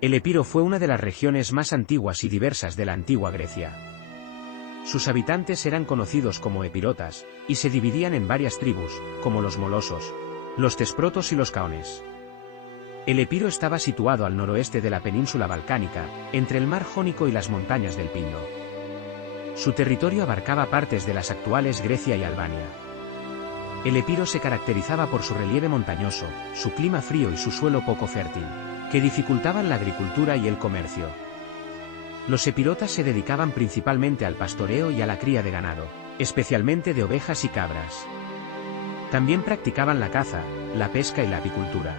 El Epiro fue una de las regiones más antiguas y diversas de la antigua Grecia. Sus habitantes eran conocidos como epirotas, y se dividían en varias tribus, como los molosos, los tesprotos y los caones. El Epiro estaba situado al noroeste de la península balcánica, entre el mar Jónico y las montañas del Pindo. Su territorio abarcaba partes de las actuales Grecia y Albania. El Epiro se caracterizaba por su relieve montañoso, su clima frío y su suelo poco fértil, que dificultaban la agricultura y el comercio. Los epirotas se dedicaban principalmente al pastoreo y a la cría de ganado, especialmente de ovejas y cabras. También practicaban la caza, la pesca y la apicultura.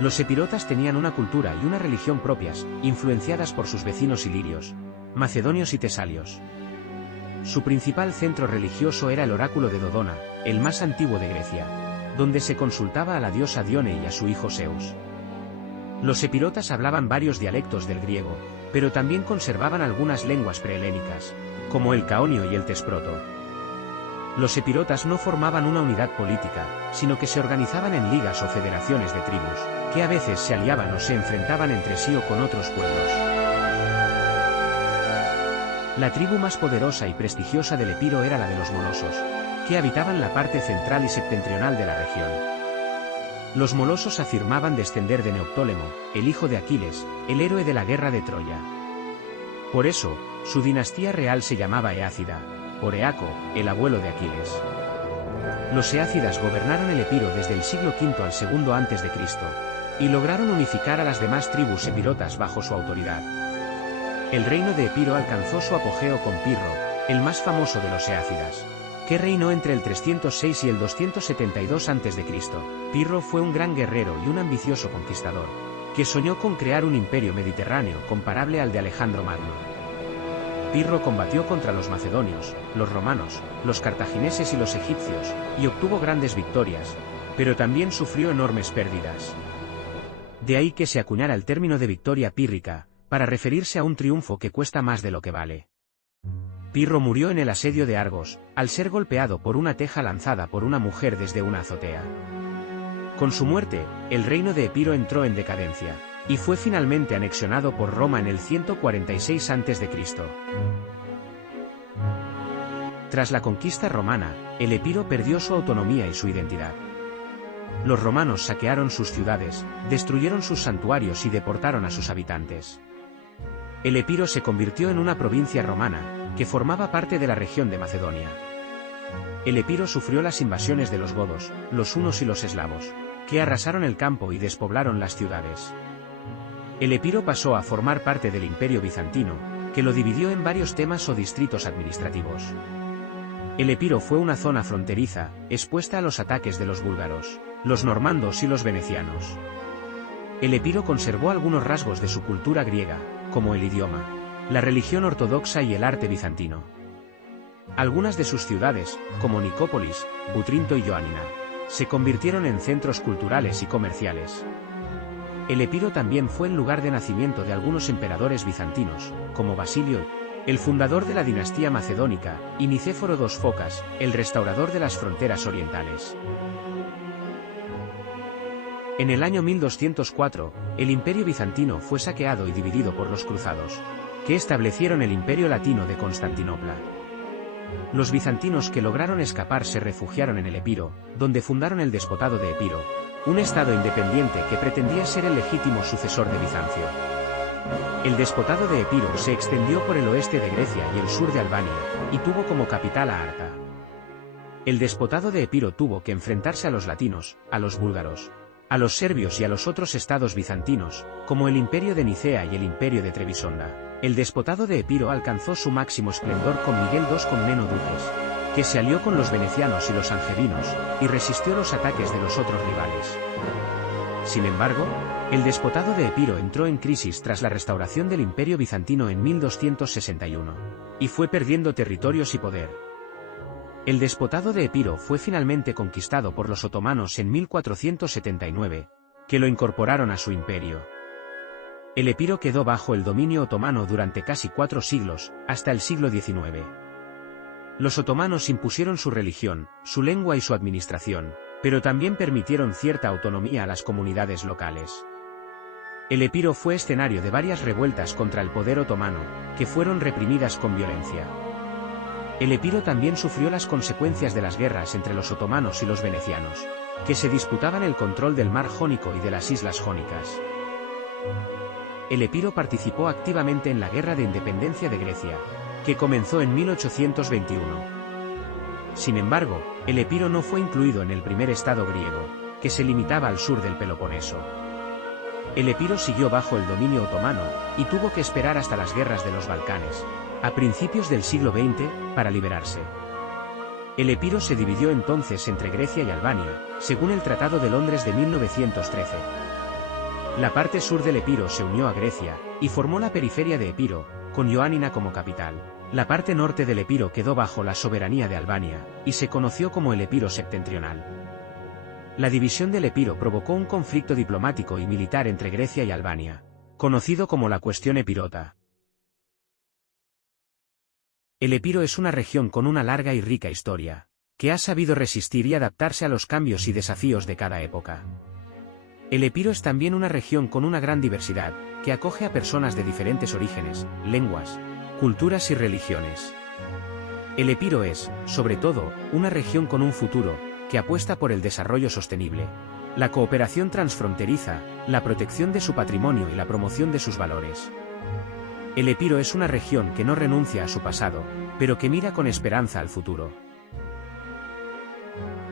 Los epirotas tenían una cultura y una religión propias, influenciadas por sus vecinos ilirios, macedonios y tesalios. Su principal centro religioso era el oráculo de Dodona, el más antiguo de Grecia, donde se consultaba a la diosa Dione y a su hijo Zeus. Los epirotas hablaban varios dialectos del griego, pero también conservaban algunas lenguas prehelénicas, como el caonio y el tesproto. Los epirotas no formaban una unidad política, sino que se organizaban en ligas o federaciones de tribus, que a veces se aliaban o se enfrentaban entre sí o con otros pueblos. La tribu más poderosa y prestigiosa del Epiro era la de los molosos, que habitaban la parte central y septentrional de la región. Los molosos afirmaban descender de Neoptólemo, el hijo de Aquiles, el héroe de la guerra de Troya. Por eso, su dinastía real se llamaba Eácida, por Eaco, el abuelo de Aquiles. Los eácidas gobernaron el Epiro desde el siglo V al II a.C., y lograron unificar a las demás tribus epirotas bajo su autoridad. El reino de Epiro alcanzó su apogeo con Pirro, el más famoso de los eácidas, que reinó entre el 306 y el 272 a.C. Pirro fue un gran guerrero y un ambicioso conquistador, que soñó con crear un imperio mediterráneo comparable al de Alejandro Magno. Pirro combatió contra los macedonios, los romanos, los cartagineses y los egipcios, y obtuvo grandes victorias, pero también sufrió enormes pérdidas. De ahí que se acuñara el término de victoria pírrica, para referirse a un triunfo que cuesta más de lo que vale. Pirro murió en el asedio de Argos, al ser golpeado por una teja lanzada por una mujer desde una azotea. Con su muerte, el reino de Epiro entró en decadencia, y fue finalmente anexionado por Roma en el 146 a.C. Tras la conquista romana, el Epiro perdió su autonomía y su identidad. Los romanos saquearon sus ciudades, destruyeron sus santuarios y deportaron a sus habitantes. El Epiro se convirtió en una provincia romana, que formaba parte de la región de Macedonia. El Epiro sufrió las invasiones de los godos, los hunos y los eslavos, que arrasaron el campo y despoblaron las ciudades. El Epiro pasó a formar parte del Imperio Bizantino, que lo dividió en varios temas o distritos administrativos. El Epiro fue una zona fronteriza, expuesta a los ataques de los búlgaros, los normandos y los venecianos. El Epiro conservó algunos rasgos de su cultura griega, como el idioma, la religión ortodoxa y el arte bizantino. Algunas de sus ciudades, como Nicópolis, Butrinto y Ioánina, se convirtieron en centros culturales y comerciales. El Epiro también fue el lugar de nacimiento de algunos emperadores bizantinos, como Basilio, el fundador de la dinastía macedónica, y Nicéforo II Focas, el restaurador de las fronteras orientales. En el año 1204, el Imperio Bizantino fue saqueado y dividido por los cruzados, que establecieron el Imperio Latino de Constantinopla. Los bizantinos que lograron escapar se refugiaron en el Epiro, donde fundaron el Despotado de Epiro, un estado independiente que pretendía ser el legítimo sucesor de Bizancio. El Despotado de Epiro se extendió por el oeste de Grecia y el sur de Albania, y tuvo como capital a Arta. El Despotado de Epiro tuvo que enfrentarse a los latinos, a los búlgaros, a los serbios y a los otros estados bizantinos, como el Imperio de Nicea y el Imperio de Trebisonda. El Despotado de Epiro alcanzó su máximo esplendor con Miguel II Comneno Duces, que se alió con los venecianos y los angevinos, y resistió los ataques de los otros rivales. Sin embargo, el Despotado de Epiro entró en crisis tras la restauración del Imperio Bizantino en 1261, y fue perdiendo territorios y poder. El Despotado de Epiro fue finalmente conquistado por los otomanos en 1479, que lo incorporaron a su imperio. El Epiro quedó bajo el dominio otomano durante casi 4 siglos, hasta el siglo XIX. Los otomanos impusieron su religión, su lengua y su administración, pero también permitieron cierta autonomía a las comunidades locales. El Epiro fue escenario de varias revueltas contra el poder otomano, que fueron reprimidas con violencia. El Epiro también sufrió las consecuencias de las guerras entre los otomanos y los venecianos, que se disputaban el control del mar Jónico y de las islas jónicas. El Epiro participó activamente en la Guerra de Independencia de Grecia, que comenzó en 1821. Sin embargo, el Epiro no fue incluido en el primer estado griego, que se limitaba al sur del Peloponeso. El Epiro siguió bajo el dominio otomano, y tuvo que esperar hasta las guerras de los Balcanes, a principios del siglo XX, para liberarse. El Epiro se dividió entonces entre Grecia y Albania, según el Tratado de Londres de 1913. La parte sur del Epiro se unió a Grecia, y formó la periferia de Epiro, con Ioánina como capital. La parte norte del Epiro quedó bajo la soberanía de Albania, y se conoció como el Epiro septentrional. La división del Epiro provocó un conflicto diplomático y militar entre Grecia y Albania, conocido como la cuestión epirota. El Epiro es una región con una larga y rica historia, que ha sabido resistir y adaptarse a los cambios y desafíos de cada época. El Epiro es también una región con una gran diversidad, que acoge a personas de diferentes orígenes, lenguas, culturas y religiones. El Epiro es, sobre todo, una región con un futuro, que apuesta por el desarrollo sostenible, la cooperación transfronteriza, la protección de su patrimonio y la promoción de sus valores. El Epiro es una región que no renuncia a su pasado, pero que mira con esperanza al futuro.